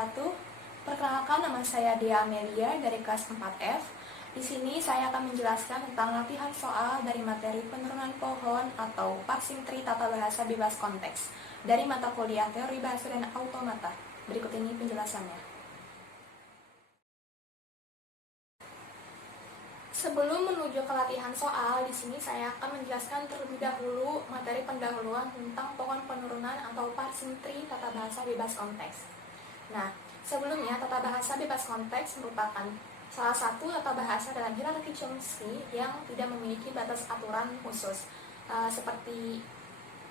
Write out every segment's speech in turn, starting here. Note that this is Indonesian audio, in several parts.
wabarakatuh. Perkenalkan, nama saya Dea Amelia dari kelas 4F. Di sini saya akan menjelaskan tentang latihan soal dari materi penurunan pohon atau parsing tree tata bahasa bebas konteks dari mata kuliah teori bahasa dan automata. Berikut ini penjelasannya. Sebelum menuju ke latihan soal, di sini saya akan menjelaskan terlebih dahulu materi pendahuluan tentang pohon penurunan atau parsing tree tata bahasa bebas konteks. Nah, sebelumnya tata bahasa bebas konteks merupakan salah satu tata bahasa dalam hierarki Chomsky yang tidak memiliki batas aturan khusus, seperti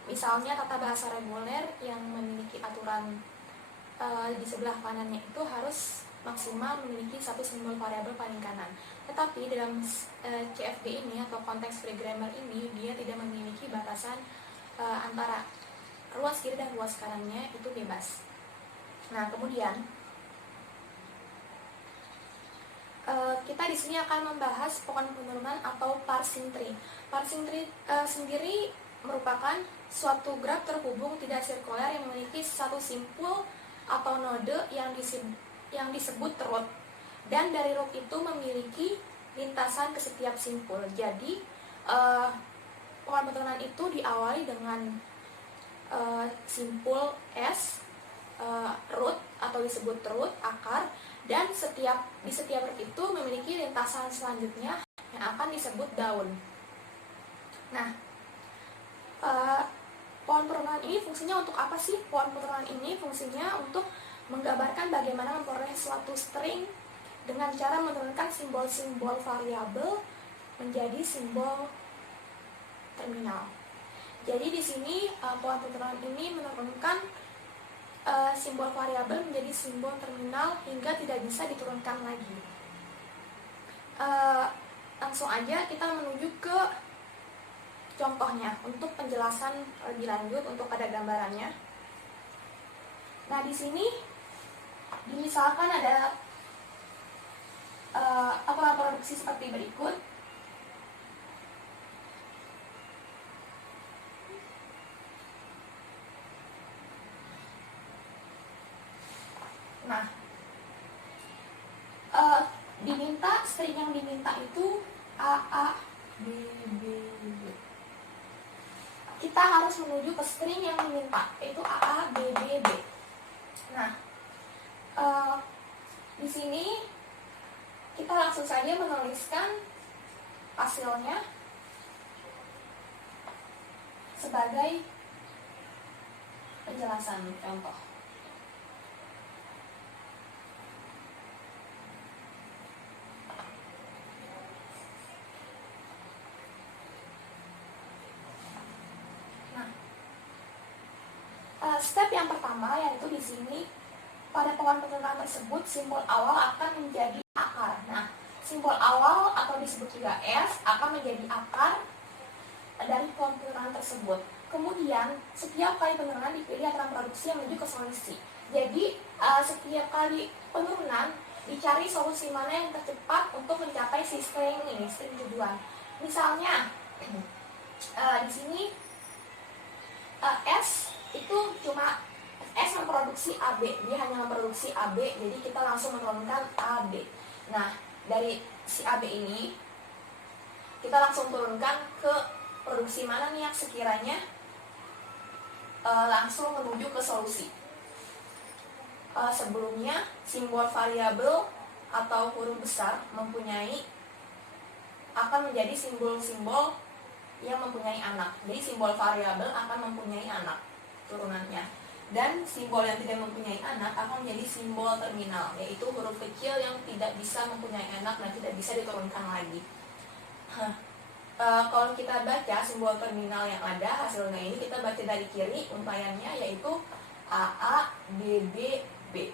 misalnya tata bahasa reguler yang memiliki aturan di sebelah kanannya itu harus maksimal memiliki satu simbol variabel paling kanan. Tetapi dalam CFG ini atau konteks free grammar ini dia tidak memiliki batasan antara ruas kiri dan ruas kanannya, itu bebas. Nah, kemudian kita di sini akan membahas pohon penurunan atau parsing tree. Parsing tree sendiri merupakan suatu graf terhubung tidak sirkuler yang memiliki satu simpul atau node yang disebut root, dan dari root itu memiliki lintasan ke setiap simpul. Jadi pohon penurunan itu diawali dengan simpul S, root atau disebut root, akar, dan di setiap root itu memiliki lintasan selanjutnya yang akan disebut daun. Nah, pohon penurunan ini fungsinya untuk apa sih? Pohon penurunan ini fungsinya untuk menggambarkan bagaimana memperoleh suatu string dengan cara menurunkan simbol-simbol variabel menjadi simbol terminal. Jadi di sini pohon penurunan ini menurunkan simbol variabel menjadi simbol terminal hingga tidak bisa diturunkan lagi. Langsung aja kita menuju ke contohnya untuk penjelasan lebih lanjut untuk ada gambarannya. Nah, di sini misalkan ada aturan produksi seperti berikut. Nah, diminta string yang diminta itu A, B, B, B. Kita harus menuju ke string yang diminta, yaitu A, B, B, B. Nah, di sini kita langsung saja menuliskan hasilnya sebagai penjelasan contoh. Step yang pertama yaitu di sini pada pohon penurunan tersebut simbol awal akan menjadi akar. Nah, simbol awal atau disebut juga S akan menjadi akar dari pohon penurunan tersebut. Kemudian setiap kali penurunan dipilih aturan produksi yang menuju ke solusi. Jadi setiap kali penurunan dicari solusi mana yang tercepat untuk mencapai si string ini, string tujuan. Misalnya di sini S itu cuma S memproduksi AB, dia hanya memproduksi AB, jadi kita langsung menurunkan AB. Nah, dari si AB ini kita langsung turunkan ke produksi mana nih yang sekiranya langsung menuju ke solusi. Sebelumnya simbol variabel atau huruf besar akan menjadi simbol-simbol yang mempunyai anak. Jadi simbol variabel akan mempunyai anak turunannya, dan simbol yang tidak mempunyai anak akan menjadi simbol terminal, yaitu huruf kecil yang tidak bisa mempunyai anak dan tidak bisa diturunkan lagi. Kalau kita baca simbol terminal yang ada hasilnya ini, kita baca dari kiri untayannya yaitu AA, BB, B.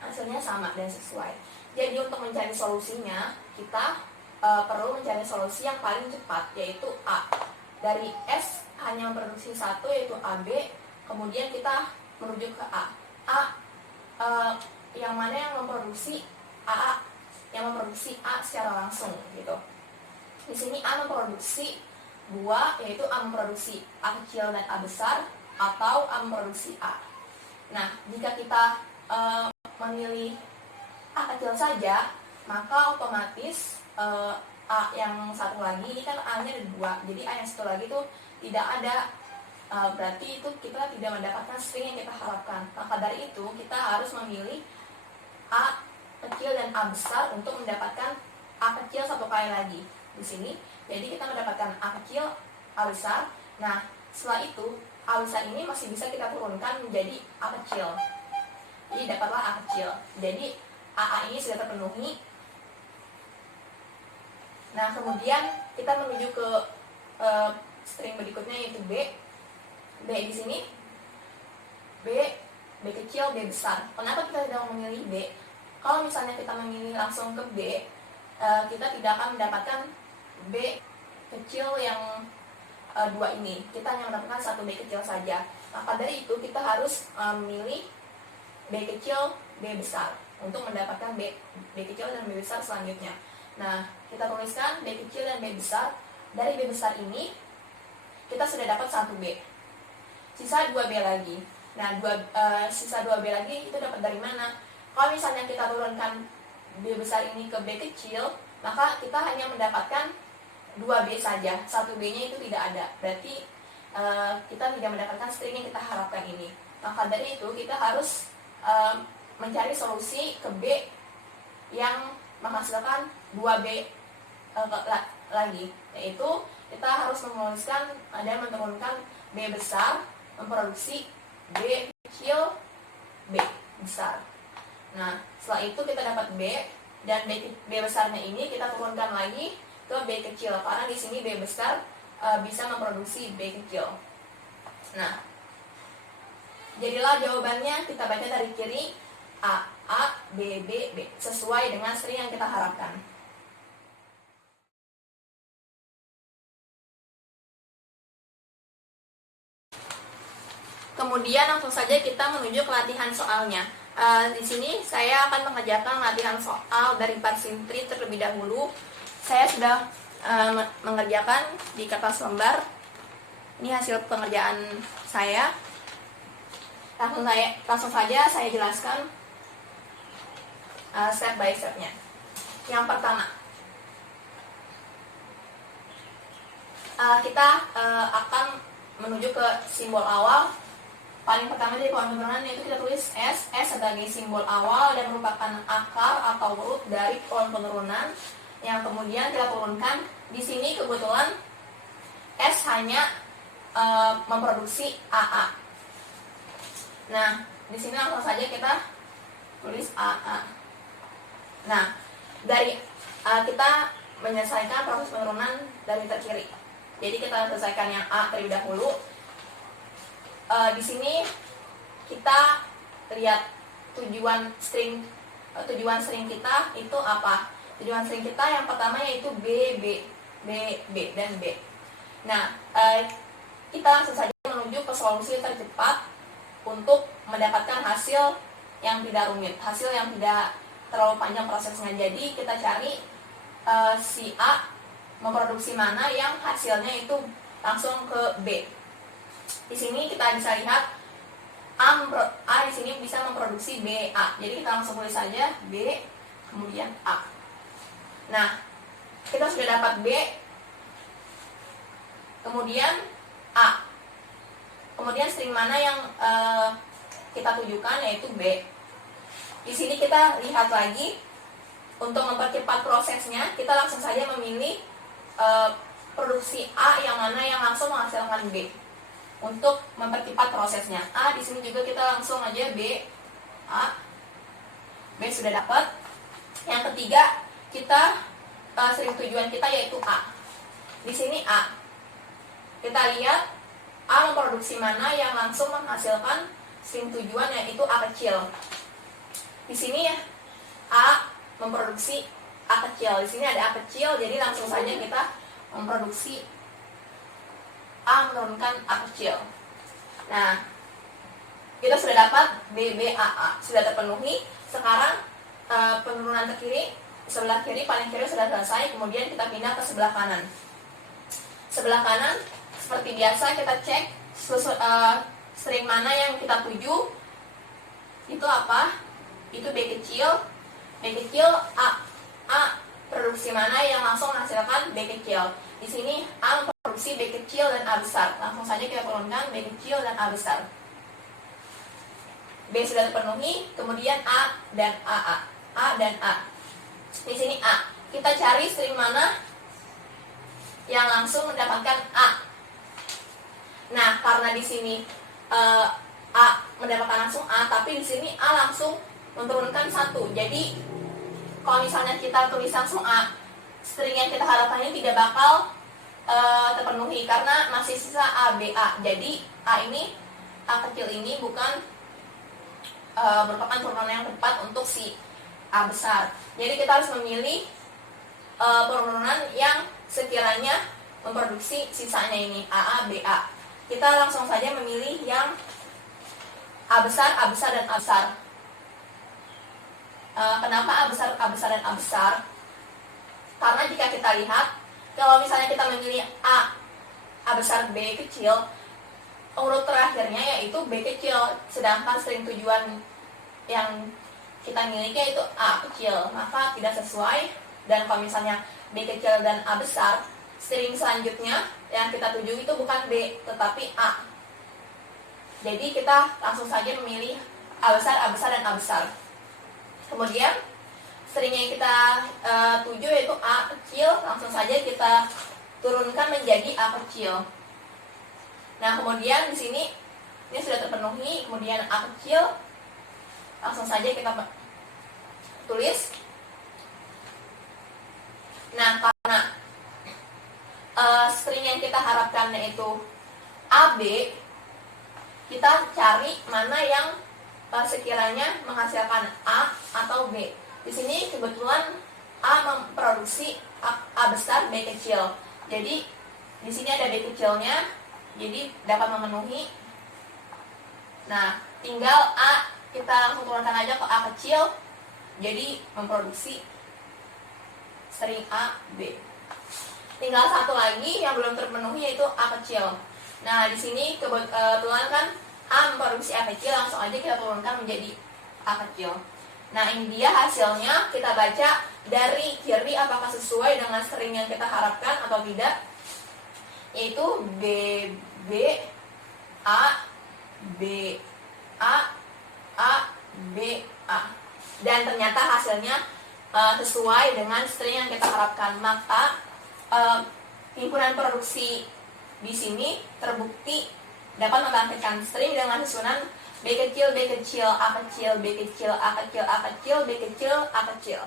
Hasilnya sama dan sesuai. Jadi untuk mencari solusinya kita perlu mencari solusi yang paling cepat, yaitu A. Dari S hanya memproduksi satu, yaitu AB. Kemudian kita menuju ke A. Yang mana yang memproduksi AA, yang memproduksi A secara langsung gitu. Di sini A memproduksi 2, yaitu A memproduksi A kecil dan A besar, atau A memproduksi A. Nah, jika kita memilih A kecil saja, maka otomatis A yang satu lagi, ini kan A nya ada 2, jadi A yang satu lagi itu tidak ada, berarti itu kita tidak mendapatkan string yang kita harapkan. Maka dari itu kita harus memilih A kecil dan A besar untuk mendapatkan A kecil satu kali lagi di sini. Jadi kita mendapatkan A kecil, A besar. Nah, setelah itu A besar ini masih bisa kita turunkan menjadi A kecil. Jadi dapatlah A kecil. Jadi AA ini sudah terpenuhi. Nah, kemudian kita menuju ke string berikutnya, yaitu B. B di sini B kecil, B besar. Kenapa kita tidak memilih B? Kalau misalnya kita memilih langsung ke B, kita tidak akan mendapatkan B kecil yang 2 ini. Kita hanya mendapatkan satu B kecil saja. Maka dari itu kita harus memilih B kecil, B besar untuk mendapatkan B kecil dan B besar selanjutnya. Nah, kita tuliskan B kecil dan B besar. Dari B besar ini kita sudah dapat 1 B. Sisa 2 B lagi. Nah, sisa 2 B lagi itu dapat dari mana? Kalau misalnya kita turunkan B besar ini ke B kecil, maka kita hanya mendapatkan 2 B saja. 1 B-nya itu tidak ada. Berarti kita tidak mendapatkan string yang kita harapkan ini. Maka dari itu kita harus mencari solusi ke B yang menghasilkan 2B lagi, yaitu kita harus menuliskan dan menurunkan B besar memproduksi B kecil, B besar. Nah, setelah itu kita dapat B, dan B besarnya ini kita turunkan lagi ke B kecil, karena di sini B besar bisa memproduksi B kecil. Nah, jadilah jawabannya, kita baca dari kiri, A, B, B, B, sesuai dengan string yang kita harapkan. Kemudian langsung saja kita menuju ke latihan soalnya. Di sini saya akan mengerjakan latihan soal dari part sintri terlebih dahulu. Saya sudah mengerjakan di kertas lembar. Ini hasil pengerjaan saya. Langsung saja saya jelaskan step by stepnya. Yang pertama, kita akan menuju ke simbol awal. Paling pertama dari kolom penurunan, yaitu kita tulis S sebagai simbol awal dan merupakan akar atau root dari kolom penurunan yang kemudian kita turunkan. Di sini kebetulan S hanya memproduksi AA. Nah, di sini langsung saja kita tulis AA. Nah, dari kita menyelesaikan proses penurunan dari terkiri. Jadi kita selesaikan yang A terlebih dahulu. Di sini kita lihat tujuan string kita itu apa? Tujuan string kita yang pertama yaitu B, dan B. Nah, kita langsung saja menuju ke solusi tercepat untuk mendapatkan hasil yang tidak rumit, hasil yang tidak terlalu panjang prosesnya. Jadi kita cari si A memproduksi mana yang hasilnya itu langsung ke B. Di sini kita bisa lihat A di sini bisa memproduksi BA. Jadi kita langsung tulis saja B kemudian A. Nah, kita sudah dapat B kemudian A. Kemudian string mana yang kita tujukan, yaitu B. Di sini kita lihat lagi, untuk mempercepat prosesnya kita langsung saja memilih produksi A yang mana yang langsung menghasilkan B. Untuk mempercepat prosesnya, A di sini juga kita langsung aja B, A, B sudah dapat. Yang ketiga, kita string tujuan kita yaitu A. Di sini A. Kita lihat A memproduksi mana yang langsung menghasilkan string tujuan, yaitu A kecil. Di sini ya, A memproduksi A kecil. Di sini ada A kecil, jadi langsung saja kita memproduksi A menurunkan A kecil. Nah, kita sudah dapat BBAA, sudah terpenuhi. Sekarang penurunan terkiri, sebelah kiri paling kiri sudah selesai. Kemudian kita pindah ke sebelah kanan. Sebelah kanan seperti biasa kita cek string mana yang kita tuju. Itu apa? Itu B kecil A. A produksi mana yang langsung menghasilkan B kecil? Di sini A memproduksi B kecil dan A besar. Langsung saja kita turunkan B kecil dan A besar. B sudah terpenuhi, kemudian A dan A dan A. Di sini A. Kita cari string mana yang langsung mendapatkan A. Nah, karena di sini A mendapatkan langsung A, tapi di sini A langsung menurunkan 1. Jadi kalau misalnya kita tulis langsung A, string yang kita harapkan ini tidak bakal terpenuhi karena masih sisa A, B, A. Jadi A kecil ini bukan merupakan turunan yang tepat untuk si A besar. Jadi kita harus memilih turunan yang sekiranya memproduksi sisanya ini A, B, A. Kita langsung saja memilih yang A besar, dan A besar. Kenapa A besar, dan A besar? Karena jika kita lihat, kalau misalnya kita memilih A besar, B kecil, urut terakhirnya yaitu B kecil, sedangkan string tujuan yang kita miliki yaitu A kecil, maka tidak sesuai. Dan kalau misalnya B kecil dan A besar, string selanjutnya yang kita tuju itu bukan B, tetapi A. Jadi kita langsung saja memilih A besar, dan A besar. Kemudian string yang kita tuju yaitu A kecil, langsung saja kita turunkan menjadi A kecil. Nah, kemudian di sini ini sudah terpenuhi, kemudian A kecil langsung saja kita tulis. Nah, karena string yang kita harapkan yaitu AB, kita cari mana yang sekiranya menghasilkan A atau B. Di sini kebetulan A memproduksi A besar, B kecil. Jadi di sini ada B kecilnya, jadi dapat memenuhi. Nah, tinggal A kita langsung turunkan aja ke A kecil, jadi memproduksi string A, B. Tinggal satu lagi yang belum terpenuhi yaitu A kecil. Nah, di sini kebetulan kan A memproduksi A kecil, langsung aja kita turunkan menjadi A kecil. Nah, ini dia hasilnya. Kita baca dari kiri apakah sesuai dengan string yang kita harapkan atau tidak, yaitu B, A, B, A, B, A. Dan ternyata hasilnya sesuai dengan string yang kita harapkan. Maka himpunan produksi di sini terbukti dapat membangkitkan string dengan susunan B kecil, A kecil, B kecil, A kecil, A kecil, B kecil, A kecil.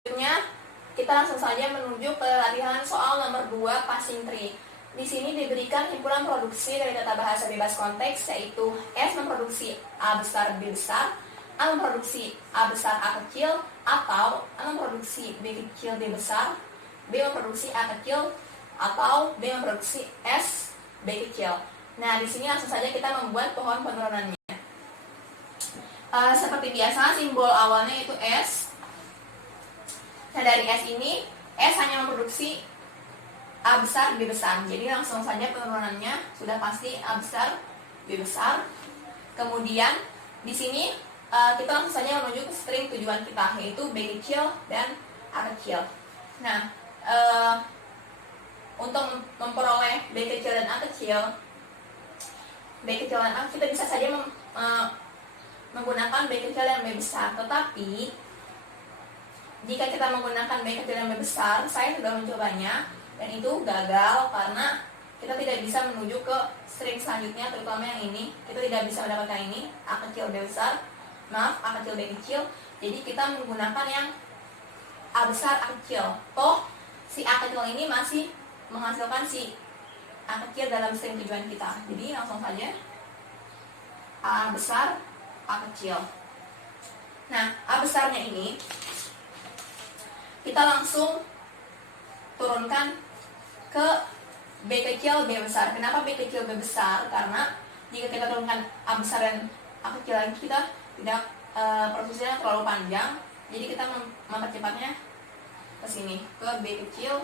Selanjutnya, kita langsung saja menuju ke latihan soal nomor 2 passing tree. Di sini diberikan himpunan produksi dari tata bahasa bebas konteks, yaitu S memproduksi A besar, B besar, A memproduksi A besar, A kecil, atau A memproduksi B kecil, B besar, B memproduksi A kecil, atau B memproduksi S, B kecil. Nah, di sini langsung saja kita membuat pohon penurunannya. Seperti biasa, simbol awalnya itu S. Nah, dari S ini, S hanya memproduksi A besar, B besar. Jadi langsung saja penurunannya sudah pasti A besar, B besar. Kemudian di sini kita langsung saja menuju ke string tujuan kita, yaitu B kecil dan A kecil. Nah, untuk memperoleh B kecil dan A kecil, kita bisa saja menggunakan B kecil dan B besar. Tetapi jika kita menggunakan B kecil dan B besar, saya sudah mencobanya dan itu gagal karena kita tidak bisa menuju ke string selanjutnya, terutama yang ini. Kita tidak bisa mendapatkan ini A kecil, B besar, A kecil, B kecil. Jadi kita menggunakan yang A besar, A kecil. Toh si A kecil ini masih menghasilkan si A kecil dalam string tujuan kita. Jadi langsung saja A besar, A kecil. Nah, A besarnya ini kita langsung turunkan ke B kecil, B besar. Kenapa B kecil, B besar? Karena jika kita turunkan A besar dan A kecil lagi, kita tidak prosesnya terlalu panjang. Jadi kita mempercepatnya ke sini, ke B kecil,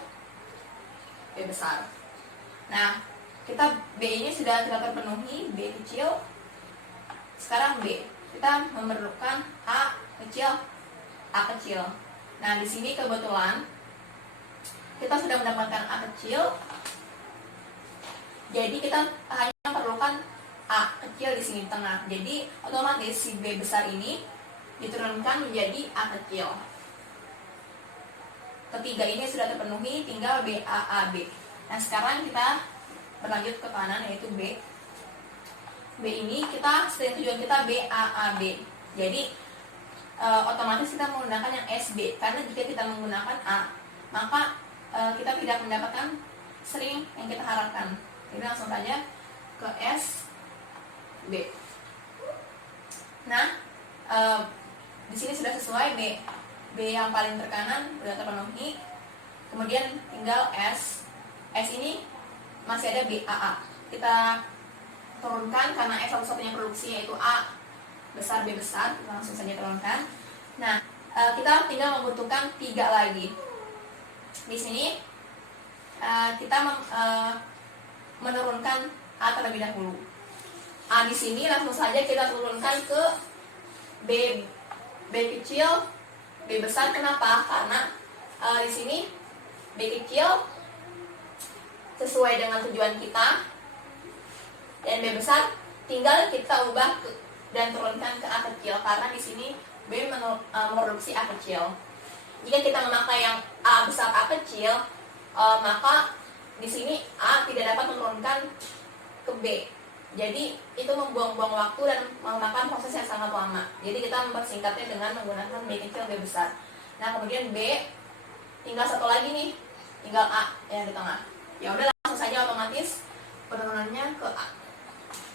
B besar. Nah, B ini sudah tidak terpenuhi, B kecil. Sekarang B, kita memerlukan A kecil, A kecil. Nah, di sini kebetulan kita sudah mendapatkan A kecil. Jadi kita hanya memerlukan A kecil di sini tengah. Jadi otomatis si B besar ini diturunkan menjadi A kecil. Ketiga ini sudah terpenuhi, tinggal B A A B. Nah, sekarang kita berlanjut ke kanan, yaitu B. B ini kita string tujuan kita B A A B. Jadi otomatis kita menggunakan yang SB, karena jika kita menggunakan A, maka kita tidak mendapatkan string yang kita harapkan. Jadi langsung saja ke SB. Nah, di sini sudah sesuai, B yang paling terkanan sudah terpenuhi. Kemudian tinggal S ini masih ada BAA. Kita turunkan karena S satu-satunya produksi yaitu A besar B besar, langsung saja turunkan. Nah, kita tinggal membutuhkan 3 lagi. Di sini kita menurunkan A terlebih dahulu. A di sini langsung saja kita turunkan ke B kecil, B besar. Kenapa? Karena di sini B kecil sesuai dengan tujuan kita, dan B besar tinggal kita ubah dan turunkan ke A kecil, karena di sini B memproduksi A kecil. Jika kita memakai yang A besar A kecil, maka di sini A tidak dapat menurunkan ke B. Jadi itu membuang-buang waktu dan memakan proses yang sangat lama. Jadi kita mempersingkatnya dengan menggunakan B kecil B besar. Nah, kemudian B tinggal satu lagi nih, tinggal A yang di tengah. Ya udah, langsung saja otomatis penurunannya ke A.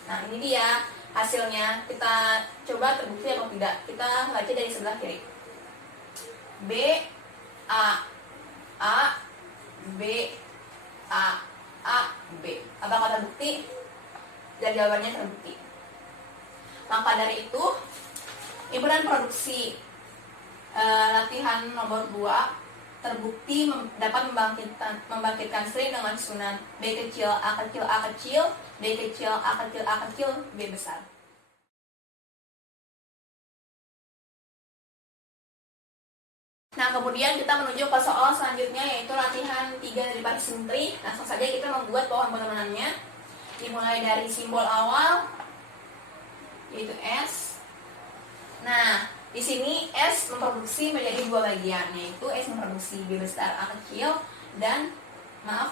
Nah, ini dia hasilnya. Kita coba terbukti atau tidak. Kita baca dari sebelah kiri. B A B A B. Apakah terbukti? Dan jawabannya terbukti. Maka dari itu, himpunan produksi latihan nomor 2 terbukti dapat membangkitkan string dengan susunan B kecil A kecil A kecil, B kecil A kecil A kecil, B besar. Nah, kemudian kita menuju ke soal selanjutnya, yaitu latihan 3 dari parsimetri. Langsung saja kita membuat pohon penurunannya. Dimulai dari simbol awal, yaitu S. Nah, di sini S memproduksi menjadi 2 bagian, yaitu S memproduksi B besar A kecil dan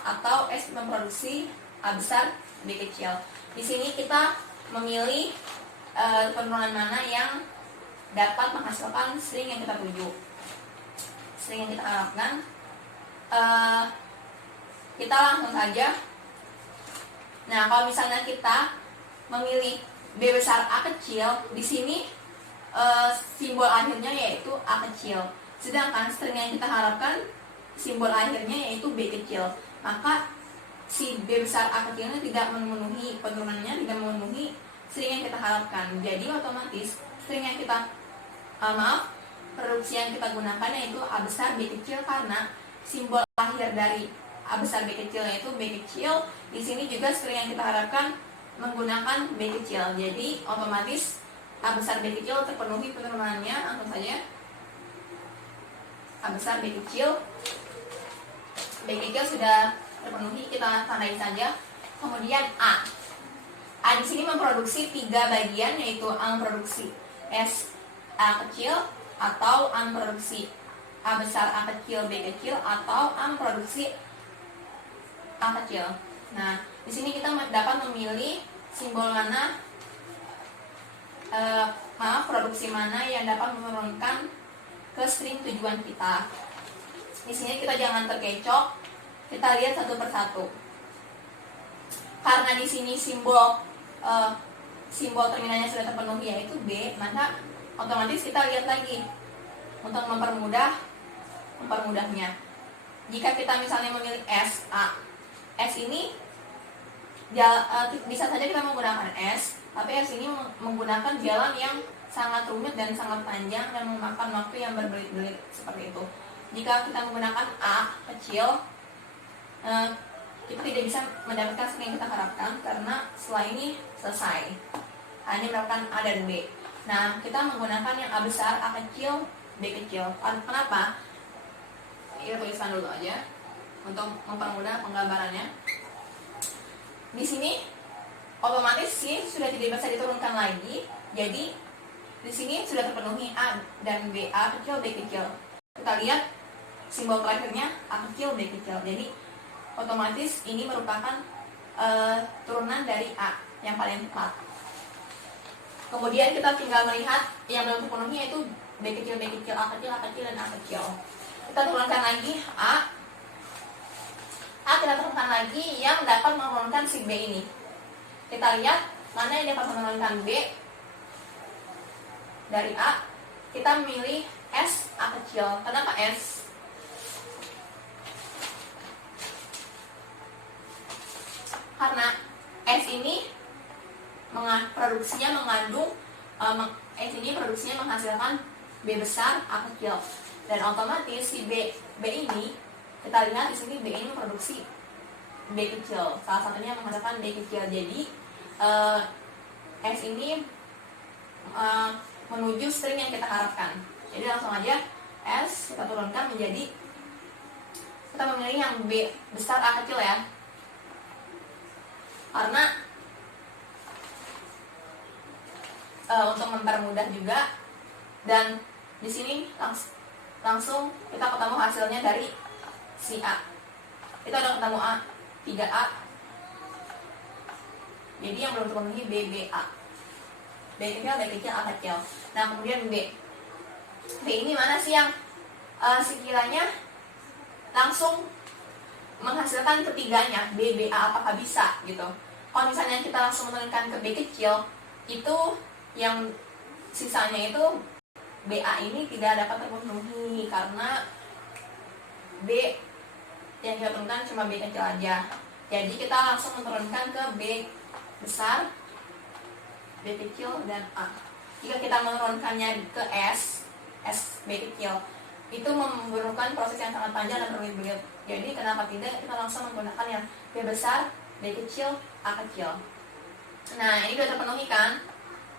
atau S memproduksi A besar B kecil. Di sini kita memilih penurunan mana yang dapat menghasilkan string yang kita tuju, string yang kita harapkan. Kita langsung saja. Nah, kalau misalnya kita memilih B besar A kecil, di sini simbol akhirnya yaitu A kecil. Sedangkan string yang kita harapkan simbol akhirnya yaitu B kecil. Maka si B besar A kecil ini tidak memenuhi penurunannya, tidak memenuhi string yang kita harapkan. Jadi otomatis string yang kita produksi yang kita gunakan yaitu A besar B kecil, karena simbol akhir dari A besar B kecil yaitu B kecil. Di sini juga string yang kita harapkan menggunakan B kecil. Jadi otomatis A besar B kecil terpenuhi penurunannya. Langsung saja A besar B kecil sudah terpenuhi, kita tandai saja. Kemudian A di sini memproduksi 3 bagian, yaitu A memproduksi S A kecil, atau A memproduksi A besar A kecil B kecil, atau A memproduksi A kecil. Nah, di sini kita dapat memilih simbol mana, produksi mana yang dapat menurunkan ke string tujuan kita. Di sini kita jangan terkecoh, kita lihat satu persatu. Karena di sini simbol terminalnya sudah terpenuhi yaitu B, maka otomatis kita lihat lagi untuk mempermudahnya. Jika kita misalnya memilih S ini bisa saja kita menggunakan S, tapi S ini menggunakan jalan yang sangat rumit dan sangat panjang dan memakan waktu yang berbelit-belit seperti itu. Jika kita menggunakan A kecil, kita tidak bisa mendapatkan string yang kita harapkan karena setelah ini selesai. Hanya mendapatkan A dan B. Nah, kita menggunakan yang A besar, A kecil, B kecil. Kenapa? Kita tuliskan dulu aja untuk mempermudah penggambarannya. Di sini otomatis sih sudah tidak bisa diturunkan lagi. Jadi di sini sudah terpenuhi A dan B, A kecil, B kecil. Kita lihat simbol terakhirnya A kecil, B kecil. Jadi otomatis ini merupakan turunan dari A yang paling tepat. Kemudian kita tinggal melihat yang belum terpenuhi yaitu B kecil, B kecil, A kecil, A kecil, dan A kecil. Kita turunkan lagi A kita turunkan lagi yang dapat menurunkan si B ini. Kita lihat mana yang dapat menurunkan B dari A. Kita memilih S, A kecil. Kenapa S? Karena S ini produksinya mengandung S ini produksinya menghasilkan B besar, A kecil, dan otomatis si B ini kita lihat di sini B ini memproduksi B kecil, salah satunya menghasilkan B kecil. Jadi S ini menuju string yang kita harapkan. Jadi langsung aja S kita turunkan menjadi, kita memilih yang B besar, A kecil ya, karena untuk mempermudah juga. Dan di sini langsung kita ketemu hasilnya dari si A. Kita udah ketemu A, 3A. Jadi yang belum terpenuhi B, B, A. B kecil, B kecil, A kecil. Nah, kemudian B. B ini mana sih yang sekiranya langsung menghasilkan ketiganya, B, B, A, apakah bisa gitu. Kalau misalnya kita langsung menurunkan ke B kecil, itu yang sisanya itu BA ini tidak dapat terpenuhi karena B yang kita turunkan cuma B kecil aja. Jadi kita langsung menurunkan ke B besar, B kecil, dan A. Jika kita menurunkannya ke S B kecil, itu memerlukan proses yang sangat panjang dan berbelit-belit. Jadi kenapa tidak kita langsung menggunakan yang B besar, B kecil, A kecil. Nah, ini sudah terpenuhi kan,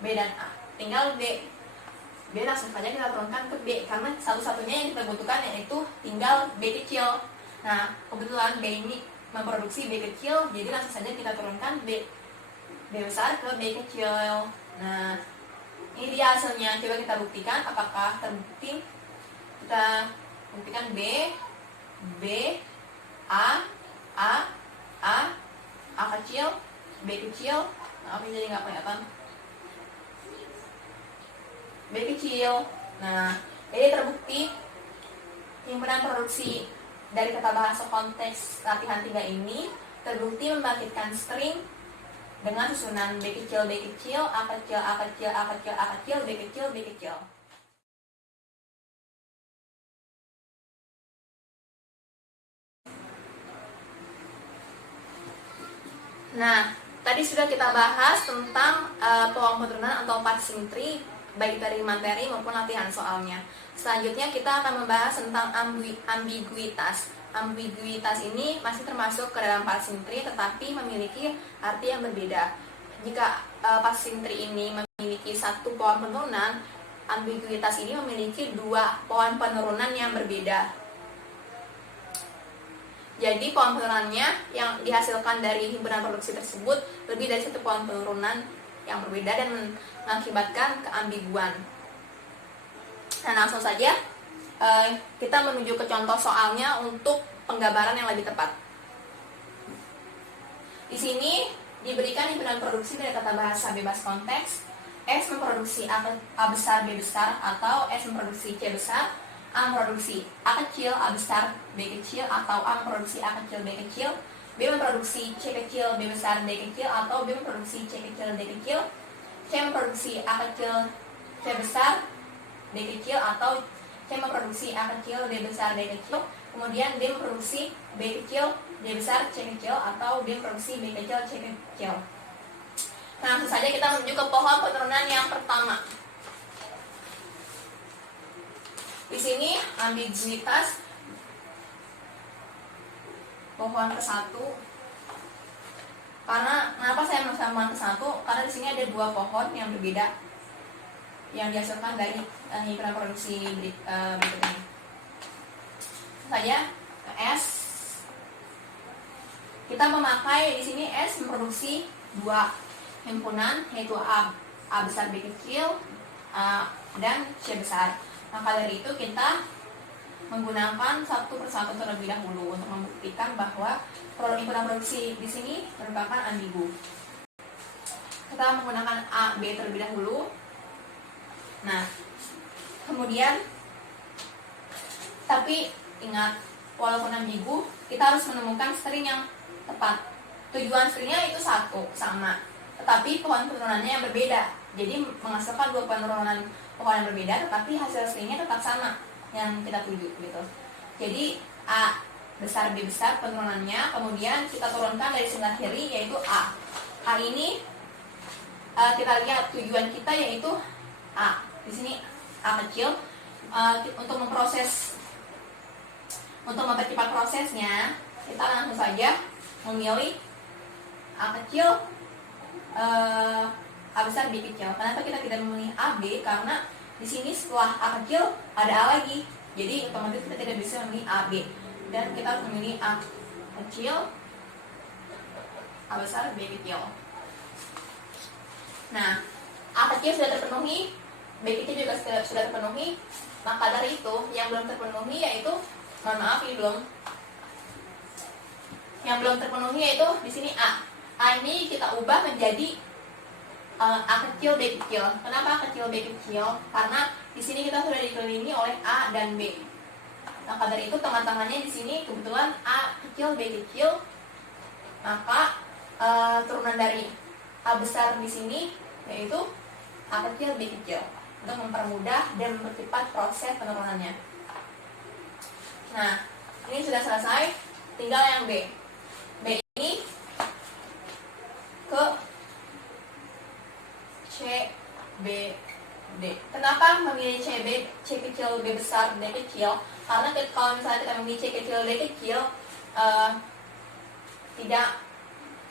B dan A. Tinggal B langsung saja kita turunkan ke B, karena satu-satunya yang kita butuhkan yaitu tinggal B kecil. Nah, kebetulan B ini memproduksi B kecil, jadi langsung saja kita turunkan B besar ke B kecil. Nah, ini dia hasilnya. Coba kita buktikan apakah terbukti. Kita buktikan B, A kecil, B kecil. Nah, ini jadi nggak kelihatan. B kecil. Nah, jadi terbukti himpunan produksi dari kata bahasa konteks latihan 3 ini terbukti membangkitkan string dengan susunan B kecil, B kecil, A kecil, A kecil, A kecil, A kecil, B kecil, B kecil. Nah, tadi sudah kita bahas tentang peluang penurunan atau parsing tree, baik dari materi maupun latihan soalnya. Selanjutnya kita akan membahas tentang ambiguitas. Ambiguitas ini masih termasuk ke dalam parsing tree, tetapi memiliki arti yang berbeda. Jika parsing tree ini memiliki satu pohon penurunan, ambiguitas ini memiliki dua pohon penurunan yang berbeda. Jadi pohon penurunannya yang dihasilkan dari himpunan produksi tersebut lebih dari satu pohon penurunan yang berbeda dan mengakibatkan keambiguan. Nah, langsung saja kita menuju ke contoh soalnya untuk penggambaran yang lebih tepat. Di sini diberikan himpunan produksi dari kata bahasa bebas konteks. S memproduksi A besar, B besar, atau S memproduksi C besar, A memproduksi A kecil, A besar, B kecil, atau A memproduksi A kecil, B kecil, B memproduksi C kecil, B besar, D kecil, atau B memproduksi C kecil, D kecil, C memproduksi A kecil, C besar, D kecil, atau C memproduksi A kecil, D besar, D kecil, kemudian D memproduksi B kecil, D besar, C kecil, atau D memproduksi B kecil, C kecil. Nah, langsung saja kita menuju ke pohon penurunan yang pertama. Di sini ambiguitas pohon ke-1 Karena kenapa saya mensamakan ke satu? Karena di sini ada dua pohon yang berbeda yang dihasilkan dari himpunan produksi berikut ini. Saja S, kita memakai di sini S memproduksi dua himpunan, yaitu A besar B kecil dan C besar. Maka dari itu kita menggunakan satu persatu terlebih dahulu untuk membuktikan bahwa himpunan produksi di sini merupakan ambigu. Kita menggunakan A, B terlebih dahulu. Nah, kemudian tapi ingat, walaupun ambigu, kita harus menemukan string yang tepat. Tujuan stringnya itu sama, tetapi pohon penurunannya yang berbeda. Jadi menghasilkan dua penurunan pohon yang berbeda, tetapi hasil stringnya tetap sama yang kita tuju gitu. Jadi A besar B besar penurunannya, kemudian kita turunkan dari sebelah kiri yaitu A. A ini kita lihat tujuan kita yaitu A. Di sini A kecil. Untuk mempercepat prosesnya, kita langsung saja memilih A kecil, A besar B kecil. Kenapa kita tidak memilih A B? Karena di sini setelah A kecil ada A lagi, jadi otomatis kita tidak bisa memilih A B, dan kita harus memilih A kecil, A besar B kecil. Nah, A kecil sudah terpenuhi, B kecil juga sudah terpenuhi. Maka dari itu yang belum terpenuhi yaitu, mohon maaf ini yang belum terpenuhi yaitu di sini A. A ini kita ubah menjadi A kecil B kecil. Kenapa A kecil B kecil? Karena di sini kita sudah dikelilingi oleh A dan B. Maka dari itu tengah-tengahnya di sini kebetulan A kecil B kecil. Maka turunan dari A besar di sini yaitu A kecil B kecil untuk mempermudah dan mempercepat proses penurunannya. Nah, ini sudah selesai. Tinggal yang B. B ini ke C, B, D. Kenapa memilih C, B, C kecil, B besar, D kecil? Karena kalau misalnya kita memilih C kecil, D kecil,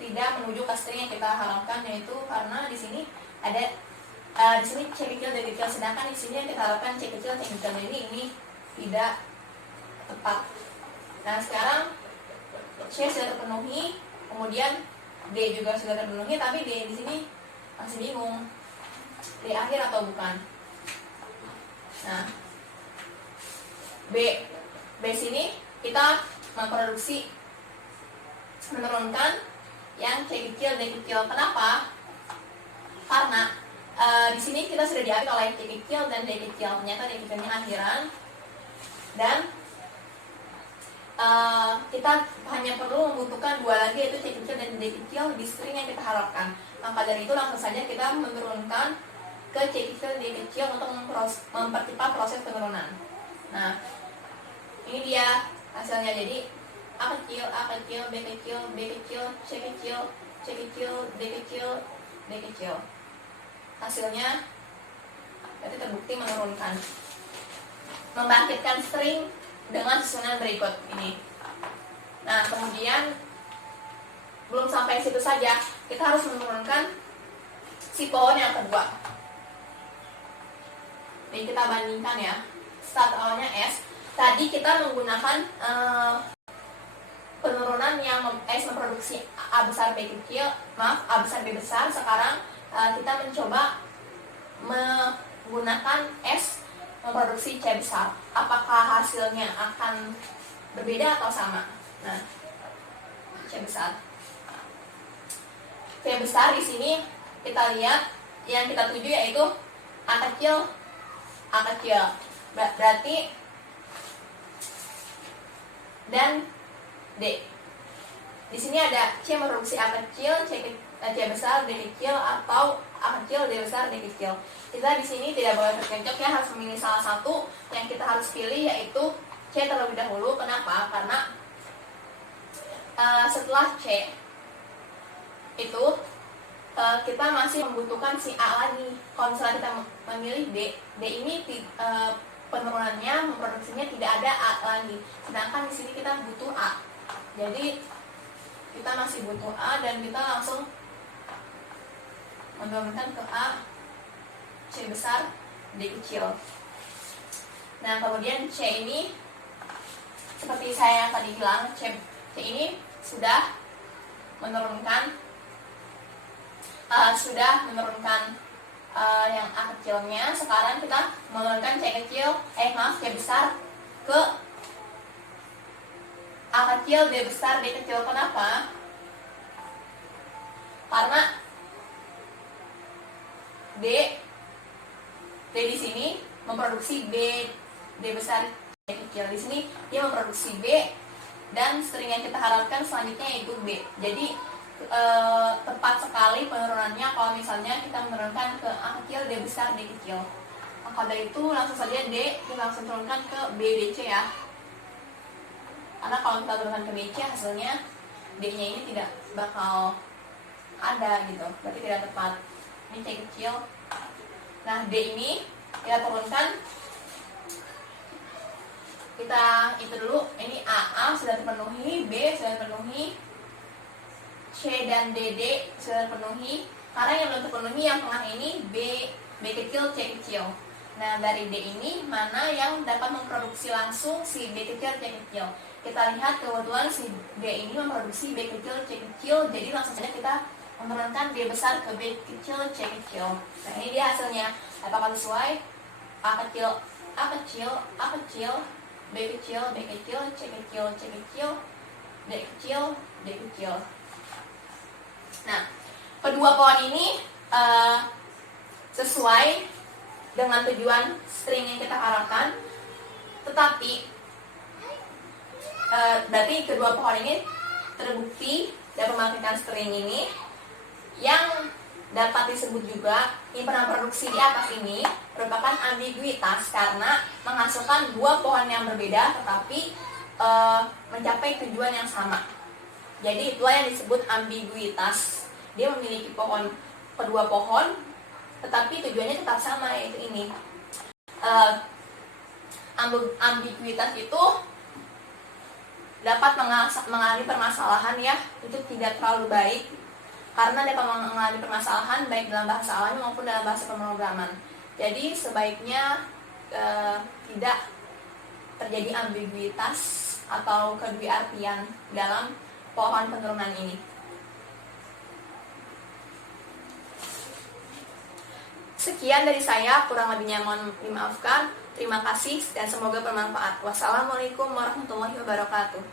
tidak menuju ke string yang kita harapkan, yaitu karena di sini ada di sini C kecil, D kecil, sedangkan di sini yang kita harapkan C kecil, C kecil ini tidak tepat. Nah, sekarang C sudah terpenuhi, kemudian D juga sudah terpenuhi, tapi D di sini masih bingung. D akhir atau bukan. Nah, B sini kita menurunkan yang C kecil, D kecil. Kenapa? Karena di sini kita sudah diambil oleh C kecil dan D kecil. Ternyata D kecilnya akhiran, dan kita hanya perlu membutuhkan dua lagi, yaitu C kecil dan D kecil di string yang kita harapkan. Maka dari itu langsung saja kita menurunkan ke C kecil D kecil untuk mempercepat proses penurunan. Nah, ini dia hasilnya. Jadi A kecil, B kecil, B kecil, C kecil, C kecil, D kecil, D kecil. Hasilnya berarti terbukti menurunkan. Membangkitkan string dengan susunan berikut ini. Nah, kemudian belum sampai situ saja, kita harus menurunkan si pohon yang kedua. Jadi kita bandingkan ya. Start awalnya S. Tadi kita menggunakan penurunan yang S memproduksi A besar B kecil, A besar B besar. Sekarang kita mencoba menggunakan S memproduksi C besar. Apakah hasilnya akan berbeda atau sama? Nah, C besar. C besar di sini kita lihat yang kita tuju yaitu A kecil, A kecil. Berarti dan D. Di sini ada C memproduksi A kecil, C besar, D kecil, atau A kecil, D besar, D kecil. Kita di sini tidak boleh terkecoh ya, harus memilih salah satu. Yang kita harus pilih yaitu C terlebih dahulu. Kenapa? Karena setelah C itu kita masih membutuhkan si A lagi. Kalau misalnya kita memilih D ini penurunannya, memproduksinya tidak ada A lagi. Sedangkan di sini kita butuh A. Jadi kita masih butuh A dan kita langsung menurunkan ke A, C besar, D kecil. Nah, kemudian C ini seperti saya yang tadi bilang, C ini sudah menurunkan yang A kecilnya. Sekarang kita menurunkan C besar ke A kecil, D besar, D kecil. Kenapa? Karena D di sini memproduksi B, D besar, D kecil. Di sini dia memproduksi B dan string yang kita harapkan selanjutnya yaitu B. Jadi tepat sekali penurunannya kalau misalnya kita menurunkan ke A kecil, D besar, D kecil. Maka dari itu langsung saja D kita langsung turunkan ke B, D, C ya. Karena kalau kita turunkan ke B, C hasilnya D-nya ini tidak bakal ada gitu, berarti tidak tepat. Ini C kecil. Nah, D ini kita turunkan, kita itu dulu, ini AA sudah terpenuhi, B sudah terpenuhi, C dan DD sudah terpenuhi. Karena yang belum terpenuhi yang tengah ini B kecil, C kecil. Nah, dari D ini mana yang dapat memproduksi langsung si B kecil, C kecil? Kita lihat kebetulan si D ini memproduksi B kecil, C kecil, jadi langsung saja kita menurunkan B besar ke B kecil, C kecil. Nah, ini dia hasilnya. Apakah sesuai? A kecil, A kecil, A kecil, B kecil, B kecil, C kecil, C kecil, D kecil, D kecil. Nah, kedua pohon ini sesuai dengan tujuan string yang kita harapkan, tetapi berarti kedua pohon ini terbukti dapat mematikan string ini. Yang dapat disebut juga himpunan produksi di atas ini merupakan ambiguitas karena menghasilkan dua pohon yang berbeda tetapi mencapai tujuan yang sama. Jadi itulah yang disebut ambiguitas. Dia memiliki kedua pohon tetapi tujuannya tetap sama, yaitu ini. Ambiguitas itu dapat mengalami permasalahan ya, itu tidak terlalu baik karena dapat mengalami permasalahan baik dalam bahasa alami maupun dalam bahasa pemrograman. Jadi sebaiknya tidak terjadi ambiguitas atau kedua-artian dalam pohon penurunan ini. Sekian dari saya, kurang lebihnya mohon dimaafkan. Terima kasih dan semoga bermanfaat. Wassalamualaikum warahmatullahi wabarakatuh.